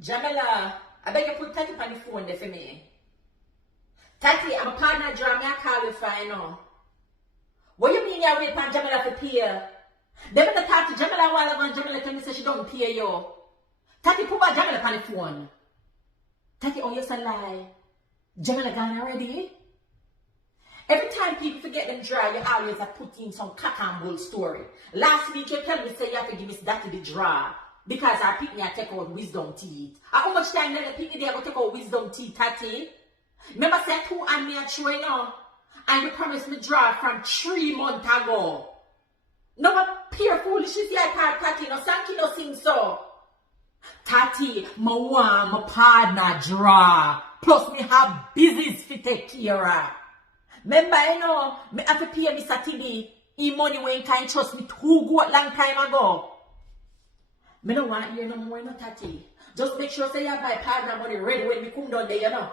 Jamila, I beg you put Tati on the phone there for me. Tati, I'm a partner draw me a call you for I know. What you mean you wait for Jamila to pay? They better talk to Jamila a while ago and Jamila tell me say she don't pay you. Tati, put my Jamila on the phone. Tati, oh, you're a lie. Jamila gone already? Every time people forget them dry, you always have put in some cock and bull story. Last week you tell me say you have to give me that to the draw because I pick me I take out wisdom teeth. How much time then the pick me there go take out wisdom teeth, Tati? Remember say 2 and me a true now? And you promised me draw from 3 months ago. No more pure foolishness here, Tati. No thank you, no sing so. Tati, my want my partner draw. Plus me have business to take care of. Remember, you know, me have to pay Mr. Tibi. He money when can trust me 2 good long time ago. Me don't want to hear no more, no, Tati. Just make sure say you have my partner money ready when we come down there, you know.